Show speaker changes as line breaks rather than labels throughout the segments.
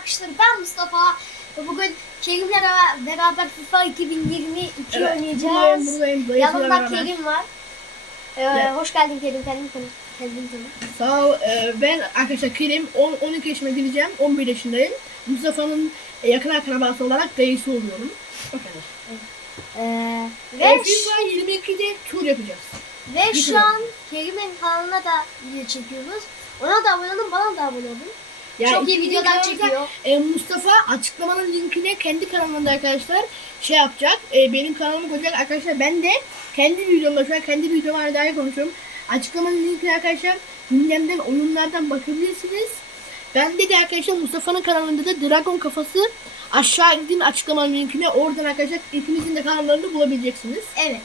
arkadaşlar ben Mustafa. Ve Bugün Kerim'le bera- beraber FIFA 2022
Evet,
oynayacağız.
buradayım, buradayım.
Yanımda. Kerim var. Ee,
Evet.
Hoş geldin Kerim. Kendin tanı. Kendin tanı.
Sağ ol. Ee, ben arkadaşlar Kerim. 10, 12 yaşıma gireceğim. 11 yaşındayım. Mustafa'nın e, yakın akrabası olarak dayısı oluyorum. O kadar.
Ee,
Ve FIFA 22'de tur yapacağız.
ve şu an Kerim'in kanalına da video çekiyoruz. Ona da abone olun, bana da abone olun.
Yani
Çok iyi videolar çekiyor.
e, Mustafa açıklamanın linkine kendi kanalında arkadaşlar şey yapacak. E, benim kanalımı koyacak arkadaşlar. Ben de kendi videomda şu an kendi videoma dair konuşuyorum. Açıklamanın linkine arkadaşlar gündemden oyunlardan bakabilirsiniz. Bende de arkadaşlar Mustafa'nın kanalında da Dragon kafası aşağı gidin açıklamanın linkine oradan arkadaşlar ikimizin de kanallarını bulabileceksiniz.
Evet.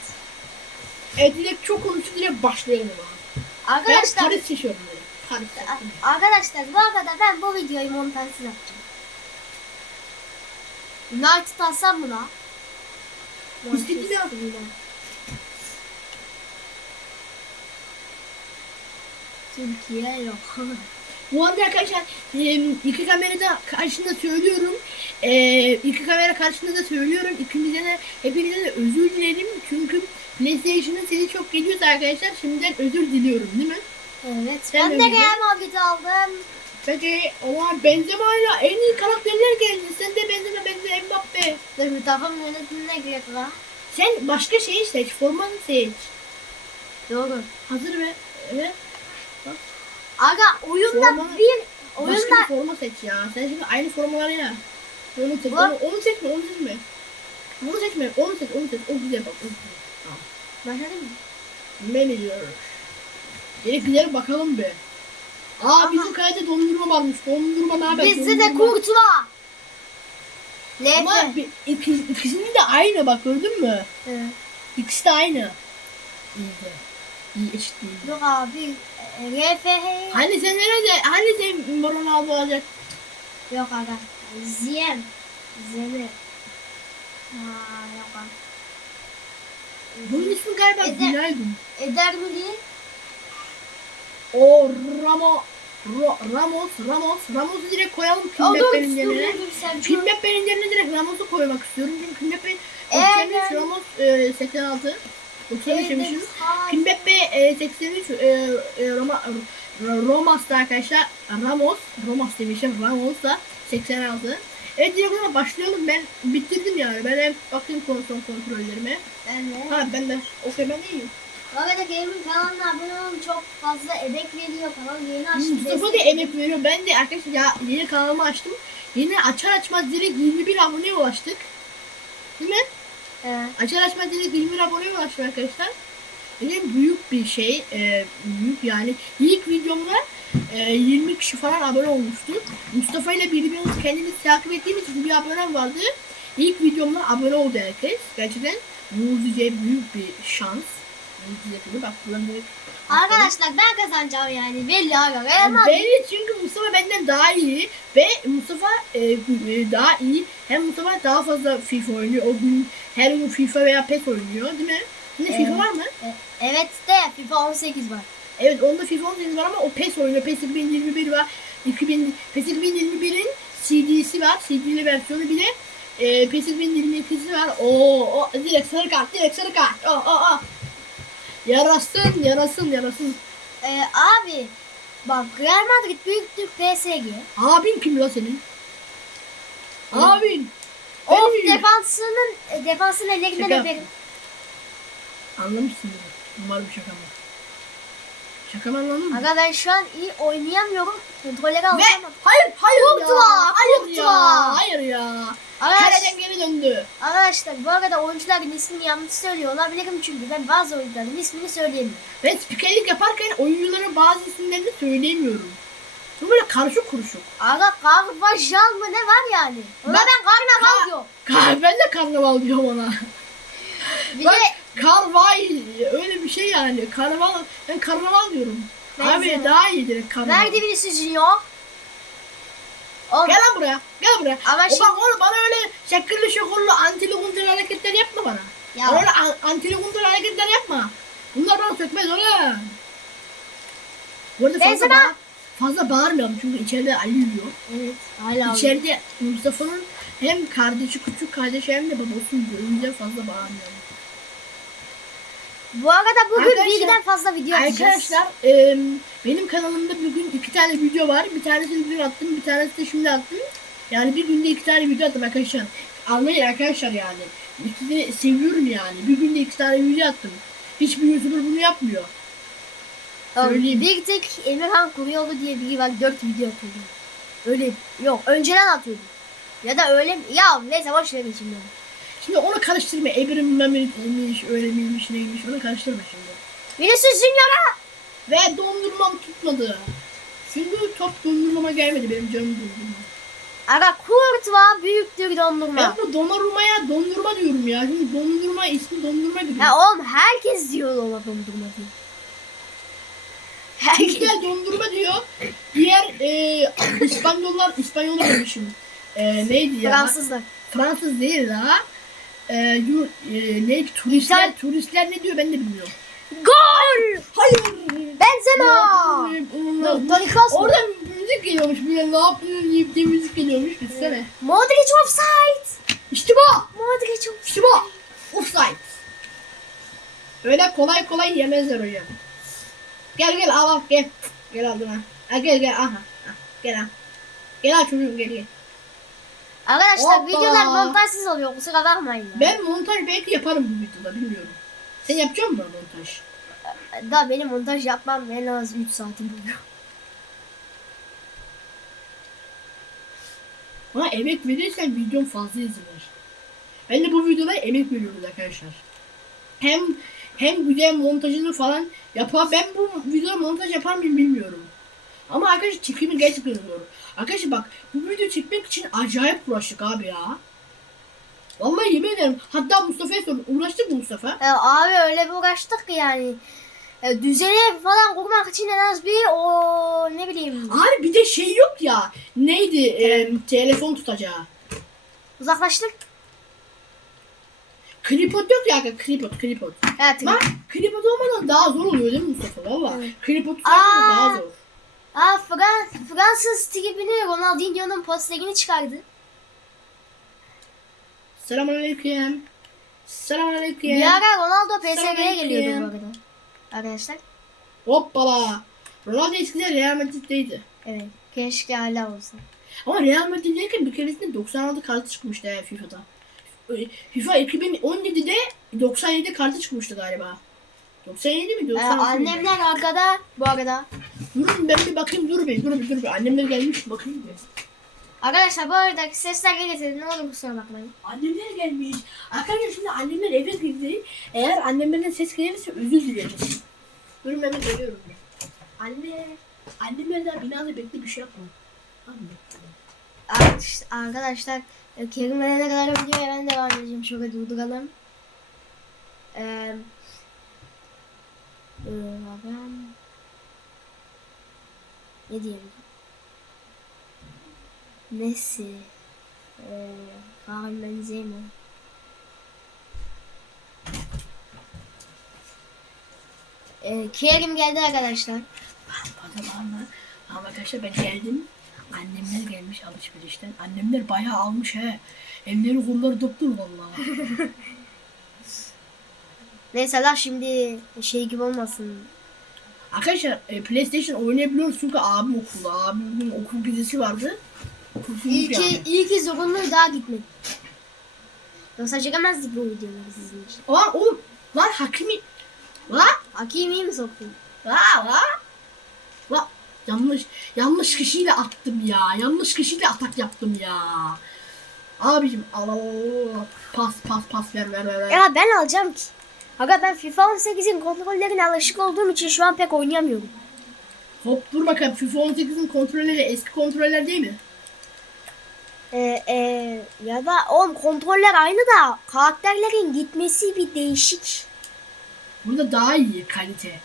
Evet direkt çok konuştuk direkt başlayalım ama. Ben
Arkadaşlar,
Paris seçiyorum
arkadaşlar bu arada ben bu videoyu montajsız yapacağım. United alsam mı lan?
İstediğini al.
Türkiye yok.
Bu arada arkadaşlar iki kamerada karşında söylüyorum. E, iki kamera karşında da söylüyorum. İkinize de hepinize de özür dilerim. Çünkü PlayStation'ın sesi çok geliyorsa arkadaşlar şimdiden özür diliyorum değil mi?
Evet. Ben
de.
Real Madrid aldım.
Peki ama Benzema'yla en iyi karakterler geldi. Sen de Benzema, ben de Mbappe.
Dur müdafam yönetimine gerek var.
Sen başka şeyi seç, formanı seç.
Doğru.
Hazır ve evet.
Aga oyunda
Forma-
bir
Başka
oyunda
bir forma seç ya. Sen şimdi aynı formaları ya. Onu seç.
Bu-
Onu, onu seçme, onu seçme. Onu seçme, onu seç, onu seç. O güzel bak. Tamam.
başladın mı?
Manager. Gelip gidelim bakalım be. Aa
Ama-
bizim kalede dondurma varmış. Dondurma ne haber?
Bizde de
Dondurma.
kurtula. LF.
Ama bir, iki, ikisinin de aynı bak gördün mü?
Evet.
İkisi de aynı. İyi de. İyi eşit değil.
Yok abi. e, RF.
Hani sen nerede? Hani sen Ronaldo olacak?
Yok aga. Ziyem. Zemi. Ha yok aga.
Bunun ismi galiba
Ede-
Günaydın.
Eder mi değil?
O Ramo Ro, Ramos, Ramos, Ramos'u direkt koyalım
dur,
yerine. Kimbappe'nin yerine direkt Ramos'u koymak istiyorum. Çünkü Kimbappe
Evet.
93, Ramos e, 86. 93
Eder-
demişim.
Ha,
Kimbeppe e, 83, e, e, Roma, R- Romas'ta arkadaşlar Ramos, Romas demişim, Ramos da 86. Evet direkt olarak başlayalım. Ben bitirdim yani. Ben hem bakayım son kontrollerime.
Ben de.
Ha ben de. Okey ben de iyiyim.
Arada Game'in kanalına abone olun. Çok fazla emek veriyor. Kanal yeni açtı.
Mustafa da emek veriyor. Ben de arkadaşlar ya yeni kanalımı açtım. Yeni açar açmaz direkt 21 aboneye ulaştık. Değil mi?
Evet.
Açar açmaz direkt 21 aboneye ulaştık arkadaşlar. Benim büyük bir şey. e, büyük yani. İlk videomda e, 20 kişi falan abone olmuştu. Mustafa ile birbirimizi kendimiz takip ettiğimiz için bir abonem vardı. İlk videomda abone oldu herkes. Gerçekten mucize büyük bir şans. Gibi bak
Arkadaşlar ben kazanacağım yani. Belli. Real Madrid.
Belli çünkü Mustafa benden daha iyi ve Mustafa e, e, daha iyi. Hem Mustafa daha fazla FIFA oynuyor. O gün her gün FIFA veya PES oynuyor değil mi? FIFA
Evet.
var mı?
E, Evet de FIFA 18 var.
Evet onda FIFA 18 var ama o PES oynuyor. PES 2021 var. 2000, PES 2021'in CD'si var. CD'li versiyonu bir de e, PES 2022'si var. Oo, o direkt sarı kart, direkt sarı kart. Oh, oh, oh. Yarasın, yarasın, yarasın.
Ee, abi bak Real Madrid büyüktür PSG.
Abin kim la senin? Abin.
Of
Benim.
defansının e, defansın ellerinden
Şaka
öperim.
Anlamışsın bunu. Umarım şaka mı? Şaka mı anladın mı?
Aga ben şu an iyi oynayamıyorum. Kontrolleri
Ve
alsam.
hayır hayır ya. Hayır ya. Hayır ya. Kaleden geri döndü.
arkadaşlar bu arada oyuncuların ismini yanlış söylüyor olabilirim çünkü ben bazı oyuncuların ismini söyleyemiyorum.
Ben spikerlik yaparken oyuncuların bazı isimlerini söyleyemiyorum. Bu böyle karışık kuruşuk.
Aga Carvajal mı ne var yani? Ona
Ben-
ben Karnaval
Ka-
diyorum.
Kar, ben de karnaval diyorum ona.
Bir
Bak
de
karvay öyle bir şey yani. Karnaval ben karnaval diyorum.
Ben
Abi daha iyi direkt karnaval.
verdi birisi Junior. Oğlum,
Gel lan buraya. Gel buraya.
Ama
o
şimdi-
bak oğlum bana öyle şekilli şokullu antili kuntul hareketler yapma bana.
Ya.
Bana öyle an- antili kuntul hareketler yapma. Bunlar bana sökmez oğlum. Bu arada
Ben
FIFA
sana-
fazla bağırmayalım çünkü içeride Ali uyuyor.
Evet. Hala.
İçeride Mustafa'nın hem kardeşi küçük kardeşi hem de babası uyuyor. O yüzden fazla bağırmayalım.
Bu arada bugün
Arkadaşlar-
birden fazla video atacağız.
Arkadaşlar e, benim kanalımda bugün iki tane video var. Bir tanesini dün attım, bir tanesi de şimdi attım. Yani bir günde iki tane video attım arkadaşlar. Anlayın arkadaşlar yani. Sizi seviyorum yani. Bir günde iki tane video attım. Hiçbir YouTuber bunu yapmıyor. Söyleyeyim.
Bir tek Emirhan Kuruyoğlu diye biri var 4 video atıyordu. Öyle yok önceden atıyordu. Ya da öyle ya neyse boş verin şimdi.
Şimdi onu karıştırma. Ebrim Mehmet'miş, öyle miymiş, neymiş onu karıştırma şimdi.
Vinicius Junior'a
Ve dondurmam tutmadı. Şimdi top dondurmama gelmedi benim canım dondurma.
Aga kurt var büyüktür dondurma.
Ben bu dondurmaya dondurma diyorum ya. Şimdi dondurma ismi dondurma gibi.
Ya oğlum herkes diyor ona dondurma diye. Herkes.
Türkler dondurma diyor. Diğer e, İspanyollar, İspanyol demişim. E, neydi ya?
Fransızlar.
Fransız değil la. E, yu, e, neydi? Turistler,
İtal-
turistler ne diyor ben de bilmiyorum.
Gol!
Hayır.
Benzema! Kroos mu?
Orada müzik geliyormuş. Böyle ne yapıyorsun diye müzik geliyormuş. Gitsene.
Modric offside.
İşte bu.
Modric offside.
İşte bu. Offside. Öyle kolay kolay yemezler hocam. Gel gel al al gel. Gel al buna. Ha, gel gel aha. Ha, Gel al. Gel al çocuğum gel gel.
Arkadaşlar
Hoppa.
videolar montajsız oluyor kusura bakmayın ya.
Ben montaj belki yaparım bu videoda bilmiyorum. Sen yapacak mısın montaj?
Daha benim montaj yapmam en az 3 saatim buluyor.
Bana emek verirsen videom fazla izlenir. Ben de bu videoda emek veriyoruz arkadaşlar. Hem hem güzel montajını falan yapar. Ben bu videoda montaj yapar mıyım bilmiyorum. Ama arkadaşlar çekimi gerçekten zor. Arkadaşlar bak bu video çekmek için acayip uğraştık abi ya. Vallahi yemin ederim. Hatta Mustafa'ya sordum. Uğraştık mı Mustafa?
E, abi öyle bir uğraştık ki yani. E, düzeni falan kurmak için en az bir o ne bileyim
Abi bir de şey yok ya. Neydi? Ee, telefon tutacağı.
uzaklaştık.
Klipot yok ya. aga, Klipot, klipot.
Evet.
Bak klipot olmadan daha zor oluyor değil mi Mustafa? Valla.
Evet. Aa.
daha zor.
Aa Frans Fransız tribünü Ronaldinho'nun posterini çıkardı.
Selamünaleyküm. Selamünaleyküm.
Bir ara Ronaldo PSG'ye geliyordu bu arada. Arkadaşlar.
Hoppala. Ronaldo eskiden Real Madrid'deydi.
Evet. Keşke hala olsa.
Ama Real Madrid'deyken bir keresinde 96 kartı çıkmıştı FIFA'da. FIFA 2017'de 97 kartı çıkmıştı galiba. 97 mi?
Ee,
96 mıydı?
annemler arkada bu arada.
Durun ben bir bakayım dur bir dur bir dur bir. Annemler gelmiş bakayım bir.
Arkadaşlar bu arada sesler gelirse ne olur kusura bakmayın.
Annemler gelmiş. Arkadaşlar şimdi annemler eve girdi. Eğer annemlerden ses gelirse özür dileyeceğiz. Durun hemen geliyorum ben. Anne. Annemler daha binada bekle bir şey yapma. Anne.
Arkadaş- Arkadaşlar e, Kerim ne kadar videoya ben devam edeceğim. Şöyle durduralım. Ee, ben ne diyebilirim? Messi ee, Karim Benzema ee, Kerim geldi arkadaşlar.
Bağırma. Ama arkadaşlar ben geldim. Annemler gelmiş alışverişten. Annemler bayağı almış he. Elleri kolları doktor vallahi.
Neyse lan şimdi şey gibi olmasın.
Arkadaşlar e, PlayStation oynayabiliyoruz çünkü abim okulda. Abimin okul gecesi vardı. Okulsuzluk
İyi ki,
yani.
iyi ki zorunlu daha gitmedi. Yoksa çekemezdik bu videoları sizin için.
Lan oğlum. Lan Hakimi. Lan.
Hakim iyi mi soktun?
La la. La. Yanlış yanlış kişiyle attım ya. Yanlış kişiyle atak yaptım ya. Abicim al al al, al. Pas pas pas ver ver ver. ver.
Ya ben alacağım ki. Aga ben FIFA 18'in kontrollerine alışık olduğum için şu an pek oynayamıyorum.
Hop dur bakalım FIFA 18'in kontrolleri eski kontroller değil mi?
Ee, e, ya da oğlum kontroller aynı da karakterlerin gitmesi bir değişik.
Burada daha iyi kalite.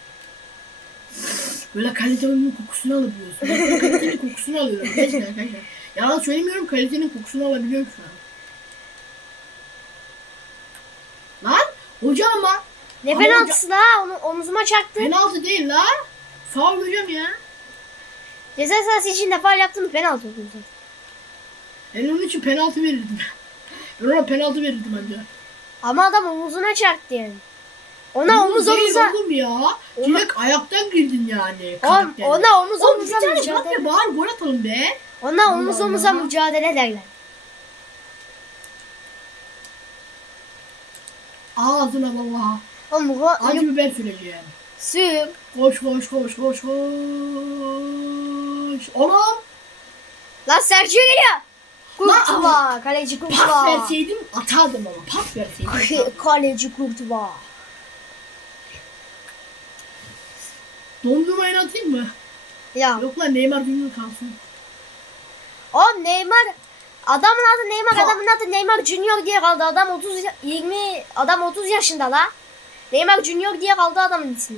Böyle kalite oyunun kokusunu alabiliyorsun. Ben kalitenin kokusunu alıyorum. Gerçekten arkadaşlar. Yalan söylemiyorum kalitenin kokusunu alabiliyorum şu an. Lan hoca ama
Ne
Ama
penaltısı la onu omzuma çaktı.
penaltı değil la. Faul hocam ya.
Ceza sahası içinde faal yaptığımız penaltı oldu.
Ben onun için penaltı verirdim. Ben ona penaltı verirdim bence.
Ama adam omuzuna çarptı yani. Ona omuz
Değil
omuza
oğlum ya.
Ona-
Direkt ayaktan girdin yani.
Oğlum, ona omuz
Oğlum bir
omuza
tane
mücadele.
bak ya bari gol atalım be.
Ona omuz omuza mücadele derler.
Ağzına vallahi.
Oğlum bu
Acı biber süreceğim.
sür.
Koş koş koş koş koş. Oğlum
Lan Sergio geliyor.
Lan
Kurtuva. Kaleci
pas
Kurtuva.
verseydim atardım ama pas verseydim.
Kaleci Kurtuva.
Dondurmayı atayım mı?
Ya
Yok lan Neymar Junior kalsın.
o Neymar adamın adı Neymar
Ha.
adamın adı Neymar Junior diye kaldı. Adam 30 ya- 20 adam 30 yaşında la. Neymar Junior diye kaldı adamın ismi.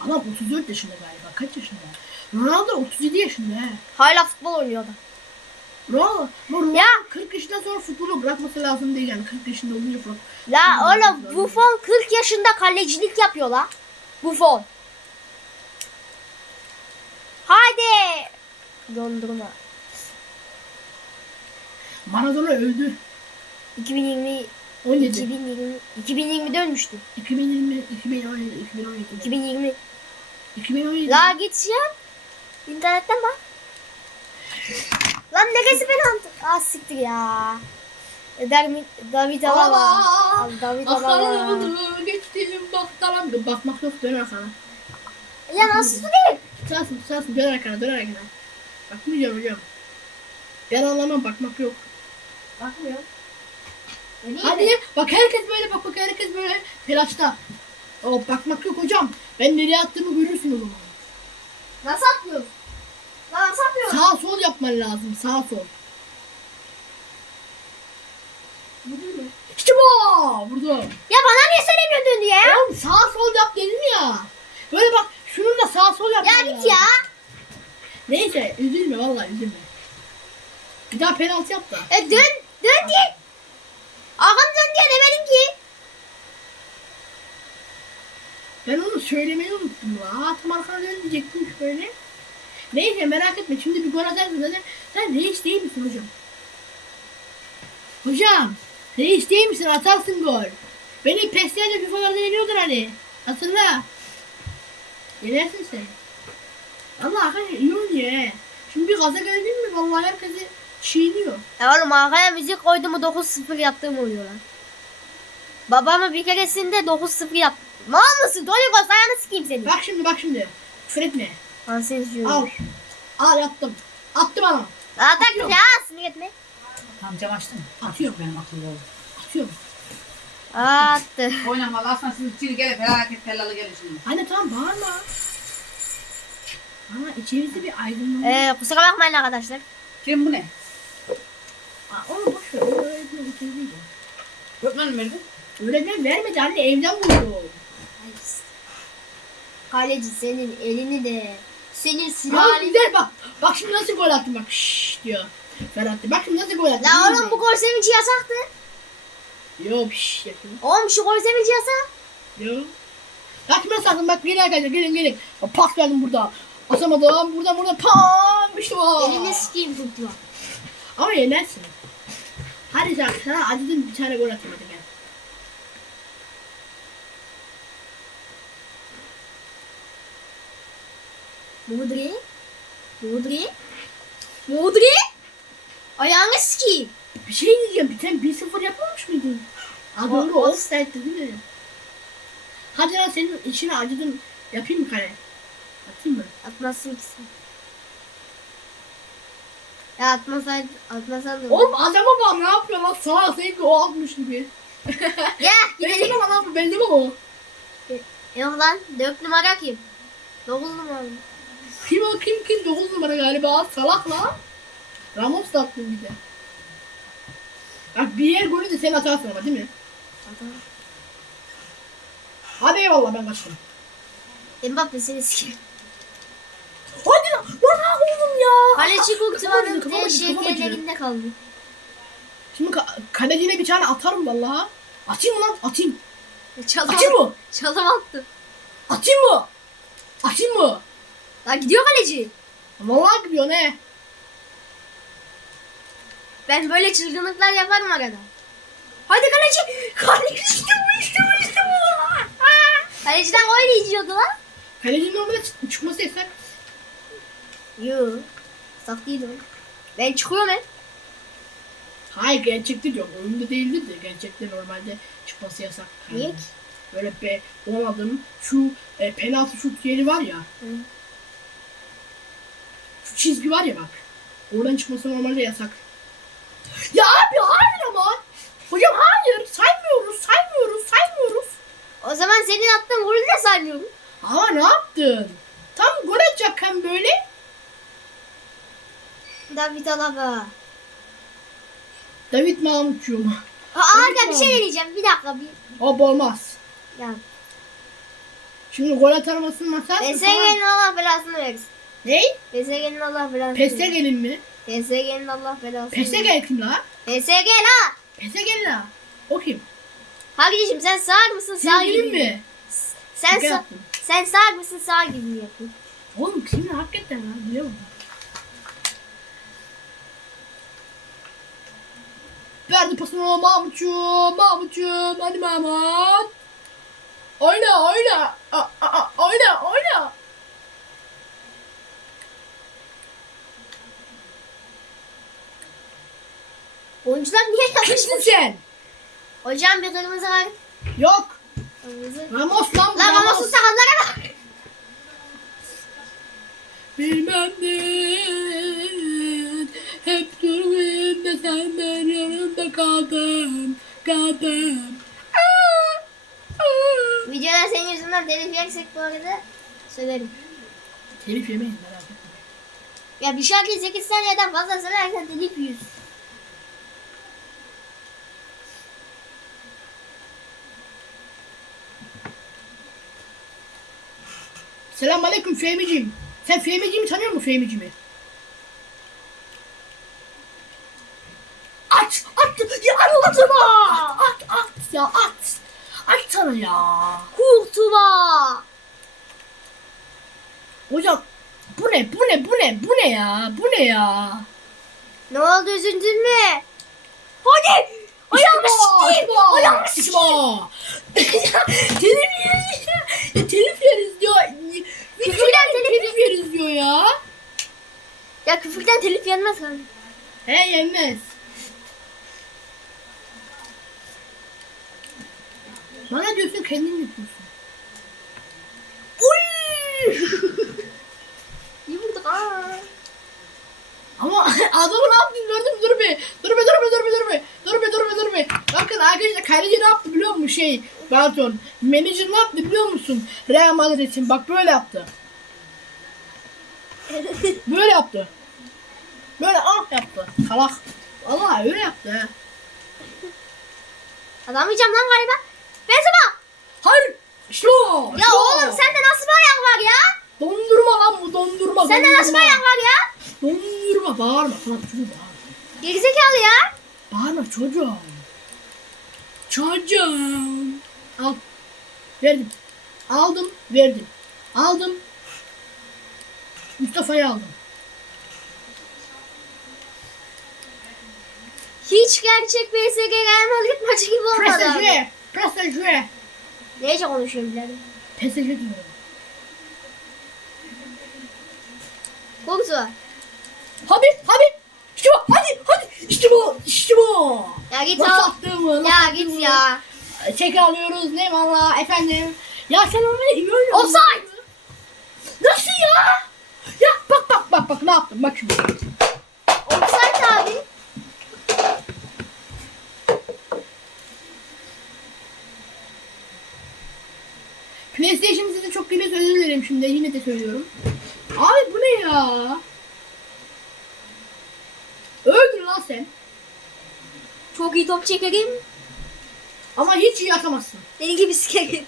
Adam 34 yaşında galiba. Kaç yaşında? Ronaldo 37 yaşında he.
Hala futbol oynuyor adam.
Ronaldo, Ronaldo
Ya.
40 yaşından sonra futbolu bırakması lazım değil yani. 40 yaşında olunca falan.
La oğlum Buffon 40 yaşında kalecilik yapıyor la. Buffon. Haydi. Dondurma.
Maradona öldü.
2020
17.
2020 2020 dönmüştü.
2020, 2017, 2017.
2020.
2017.
La git ya. İnternetten bak. Lan neresi penaltı? Ah siktir ya. David, David Alaba.
Aa,
Al, David Alaba.
Akşamı geçtim baktalam. Bakmak yok dön arkana.
Ya nasıl değil?
Tutarsın tutarsın dön arkana dön arkana. Bakmayacağım hocam. Anlamam bakmak yok.
Bakmıyor.
Hadi bak herkes böyle bak bak herkes böyle telaşta. O bakmak yok hocam. Ben nereye attığımı görürsün o zaman.
Nasıl atlıyorsun? Lan nasıl atlıyorsun?
Sağ sol yapman lazım sağ sol. İşte bu. Vurdum.
Ya bana niye söylemiyorsun diye?
Oğlum sağ sol yap dedim ya. Böyle bak şunun da sağ sol yap.
Ya git ya.
Neyse üzülme vallahi üzülme. Bir daha penaltı yap da.
E dön, dön diye. Ağam dön diye demedim ki.
Ben onu söylemeyi unuttum la. Tam arkana dön diyecektim şöyle. Neyse merak etme şimdi bir gol atarsın zaten. Sen reis değil misin hocam? Hocam reis değil misin atarsın gol. Beni PES'lerle FIFA'larda yeniyordun hani. Hatırla. Yenersin sen. Allah arkadaşlar iyi oynuyor he. Şimdi bir gaza geldin mi vallahi herkesi çiğniyor.
Ya oğlum arkaya müzik koydum mu 9-0 yaptığım oluyor lan. Babamı bir keresinde 9-0 yap. Mal mısın? Doligos ayağını sikeyim seni.
Bak şimdi bak şimdi. Küfür etme.
Lan seni
Al.
diyorum.
Al yaptım. Attı bana.
Atak ya sinir etme.
Tamam cam açtım.
Atıyor.
Benim akıllı oldu.
Atıyorum.
Attı.
Oynama Allah sana siz içeri gelin felaket tellalı gelin şimdi.
Anne tamam bağırma. Ama içimizde bir aydınlanma.
Ee, kusura bakmayın arkadaşlar.
Kim bu ne?
Aa, onu boş ver. O öğretmen içerideydi.
Öğretmen verdi?
Öğretmen vermedi anne evden buldu.
Kaleci senin elini de senin
Ama
silahını...
güzel bak. Bak şimdi nasıl gol attım bak. Şşş diyor. Ferhat de. Bak şimdi nasıl gol attım.
La oğlum bu gol sevinci yasaktı.
Yok şşş yapıyor.
Oğlum şu gol sevinci yasak.
Yok. Bak nasıl attım bak gelin arkadaşlar gelin gelin. Bak, Pas verdim burada. Atamadım buradan buradan pam işte o.
Elini sikeyim tutma.
Ama yenersin. Hadi sen sana acıdım bir tane gol atayım hadi gel.
Mudri. Mudri. Mudri. Ayağını sikeyim.
Bir şey diyeceğim. Sen 1-0 yapmamış mıydın? Ha doğru
O-
offside'di değil mi? Hadi lan senin içine acıdım. Yapayım mı kare? Atayım mı?
Atmazsın ki sen. Ya atmasaydın, atmasan da.
Oğlum adama bak ne yapıyor lan? Sağa sanki o atmış gibi.
Ya
Belli
gidelim.
mi lan? Belli mi o?
Yok lan 4 numara kim? 9 numara mı?
Kim o kim kim? 9 numara galiba. Salak lan. Ramos da attın bir de. Bak bir yer golü de sen atarsın ama değil mi?
Adam.
Hadi eyvallah ben kaçtım.
Mbappe seni sikeyim.
Hadi lan. Lan ne oğlum ya?
Kaleci
kafam
teşekkür
acıdı.
elinde kaldı.
Şimdi ka- kalecine bir tane atarım vallahi. Atayım lan? Atayım.
Çalım,
Atayım mı?
çalım attı.
Atayım mı? Atayım mı?
Lan gidiyor kaleci.
Vallahi gidiyor ne?
Ben böyle çılgınlıklar yaparım arada. Hadi kaleci. Kaleci işte bu işte bu işte bu. Kaleciden gol yiyiciyordu lan.
Kalecinin çık- çıkması yasak.
Yoo. Sak değil. Ben çıkıyorum ben.
Hayır gerçekte diyorum. Oyunda değildir de gerçekte normalde çıkması yasak.
Niye ki?
Böyle be olmadım. Şu e, penaltı şut yeri var ya.
Hı.
Şu çizgi var ya bak. Oradan çıkması normalde yasak. Ya abi hayır ama. Hocam hayır. Saymıyoruz, saymıyoruz, saymıyoruz.
O zaman senin attığın golü de saymıyorum.
Ama ne yaptın? Tam gol atacakken böyle.
David Alaba.
David Mahmutçu mu?
Aa, Arda bir şey deneyeceğim. Bir dakika bir.
Hop olmaz.
Ya
Şimdi gol atar mısın mısın?
PSG'nin Allah belasını versin.
Ney?
PSG'nin Allah belasını versin.
PSG'nin mi?
PSG'nin Allah belasını.
PSG kim la?
PSG la.
PSG'nin la. O kim?
Kardeşim sen sağ mısın sağ gibi
mi?
Sen
yaptım.
sen sağ mısın sağ gibi mi yapıyorsun?
Oğlum kim? Hakikaten la. Biliyor musun? Verdi pasını Mahmutçu. Mahmutçu. Hadi Mahmut. Oyna oyna. A, a, a, oyna oyna.
Oyuncular niye yapışmış?
sen?
Hocam bir kırmızı var.
Yok.
Kırmızı.
Ramos lan.
Lan Ramos'un sakallara bak.
Bilmem ne. Hep durmayayım da senden yanında kaldım. Kaldım.
Videoda senin yüzünden telif yersek bu arada söylerim.
Telif yemeyin merak etme.
Ya bir şarkıyı 8 saniyeden fazla söylersen telif yiyorsun.
Selam aleyküm Fehmiciğim. Sen Fehmiciğimi tanıyor musun Fehmiciğimi? At! At! Ya atma! At! At! Ya at! At sana ya!
Kurtuba.
Hocam bu ne? Bu ne? Bu ne? Bu ne ya? Bu ne ya?
Ne oldu üzüldün mü? Hadi. Ayağımı sikeyim. Ayağımı sikeyim.
telif yeriz ya. ya. Telif yeriz diyor.
Küfürden telif-
telif yeriz diyor ya.
Ya küfürden telif yenmez kardeşim.
He yenmez. Bana diyorsun kendin yapıyorsun.
Uy. İyi vurduk.
Ama adamı ne yaptın gördün mü? Dur bir. Dur bir dur bir dur bir dur bir. Dur bir dur bir dur bir. Bakın arkadaşlar kaleci ne yaptı biliyor musun? Şey Barton. Menajer ne yaptı biliyor musun? Real Madrid için bak böyle yaptı. Böyle yaptı. Böyle ah yaptı. Salak. Allah öyle yaptı. he.
Atamayacağım lan galiba. Benzema.
Hayır. İşte o.
Ya
işte
oğlum sende nasıl bir ayak var ya?
Dondurma lan bu dondurma.
Sende
dondurma.
nasıl bir ayak var ya?
Dondurma bağırma. Tamam çocuğum bağırma.
Gerizekalı ya.
Bağırma çocuğum. Çocuğum. Al. Verdim. Aldım. Verdim. Aldım. Mustafa'yı aldım.
Hiç gerçek PSG Real Madrid maçı gibi olmadı abi.
PSG.
Neyce konuşuyorum birader.
PSG diyorum.
Kurtu.
Hadi hadi. İşte bu. Hadi hadi. İşte bu. İşte bu.
Ya git
nasıl
Ya git
attığımı.
ya.
Çek alıyoruz. Ne valla efendim. Ya sen onu iyi oynuyorsun.
Offside.
Nasıl ya? Ya bak bak bak bak ne yaptım bak şimdi.
Offside abi.
PlayStation size çok kıymet özür dilerim şimdi yine de söylüyorum. Abi bu ne ya? Öldün lan sen.
Çok iyi top çekerim.
Ama hiç iyi atamazsın.
Senin gibi sikerim.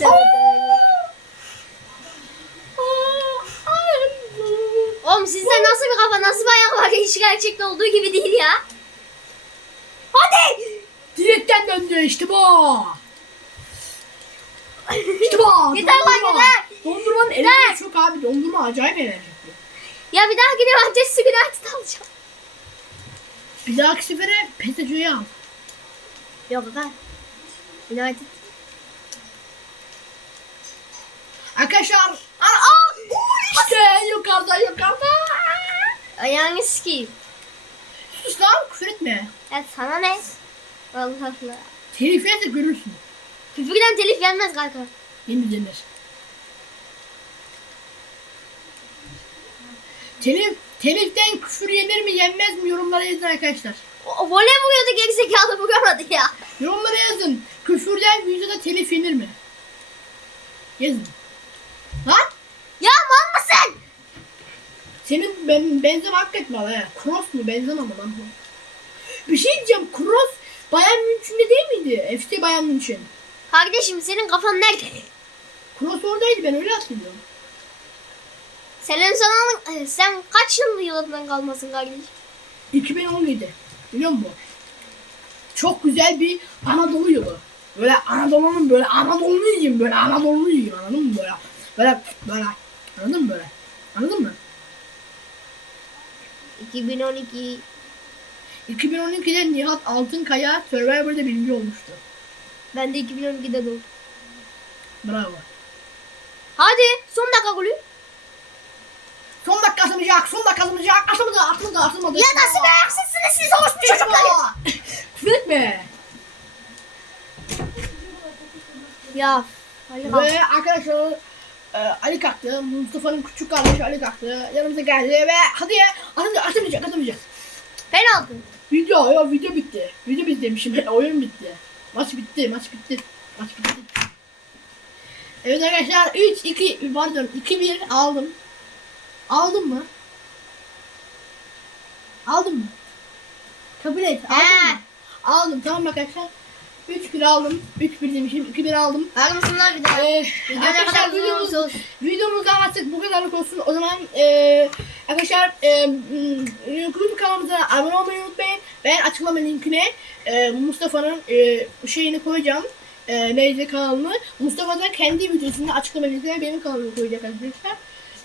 Oğlum sizde nasıl bir kafa nasıl bir ayak var hiç gerçekte olduğu gibi değil ya. Hadi.
Direkten döndü işte bu. İşte bu.
Yeter lan, yeter.
Dondurmanın enerjisi çok abi. Dondurma acayip enerjisi.
Ya bir daha gidip Manchester United alacağım.
Bir dahaki sefere PSG'yi al.
Yok aga. United.
Arkadaşlar. Aa, aa, işte yukarıda yukarıda.
Ayağını sikeyim.
Sus lan küfür etme.
Ya sana ne? Allah Allah.
Telif yerse görürsün.
Küfürden telif gelmez kanka.
Yemin denir. Telif, teliften küfür yenir mi yenmez mi yorumlara yazın arkadaşlar.
O, voley vuruyordu gerizekalı vuramadı ya.
Yorumlara yazın. Küfürden videoda telif yenir mi? Yazın. Lan
Ya mal mısın?
senin ben, benzem hakikaten var he. Cross mu benzem ama lan bu. Bir şey diyeceğim. Cross Bayern Münch'ünde değil miydi? FC Bayern München.
Kardeşim senin kafan nerede?
Cross oradaydı ben öyle hatırlıyorum.
Senin sana sen kaç yıl yılından kalmasın kardeşim?
2017. Biliyor musun? Çok güzel bir Anadolu yolu. Böyle Anadolu'nun böyle Anadolu'nu yiyeyim böyle Anadolu'nu yiyeyim anladın mı böyle? Böyle böyle anladın mı böyle? Anladın mı?
2012.
2012'de Nihat Altınkaya Survivor'da birinci olmuştu.
Ben de 2012'de doğdum.
Bravo.
Hadi son dakika golü.
Son dakika atılacak, son dakika atılacak. Atılmadı, atılmadı, atılmadı.
Ya nasıl be ayaksızsınız siz orospu çocukları.
Küfür etme.
Ya. Kalk.
Ve arkadaşlar e, Ali kalktı. Mustafa'nın küçük kardeşi Ali kalktı. Yanımıza geldi ve hadi ya atılmayacak, atılmayacak, atılmayacak.
Penaltı.
Video ya video bitti. Video bitti demişim. Oyun bitti. Maç bitti. Maç bitti. Maç bitti. Evet arkadaşlar 3 2 pardon 2 1 aldım. Aldın mı? Aldın mı? Kabul et. Aldın
He.
mı? Aldım tamam arkadaşlar. 3 1 aldım. 3 1 demişim. 2 1 aldım.
Mısınlar bir daha?
Ee, arkadaşlar videomuz, videomuzdan artık bu kadarlık olsun. O zaman e, arkadaşlar e, YouTube kanalımıza abone olmayı unutmayın. Ben açıklama linkine e, Mustafa'nın e, şeyini koyacağım. E, neydi kanalını. Mustafa da kendi videosunu açıklama linkine benim kanalımı koyacak arkadaşlar.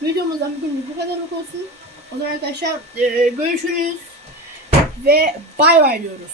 Videomuzdan bugün bu kadarlık olsun. O zaman arkadaşlar e, görüşürüz. Ve bay bay diyoruz.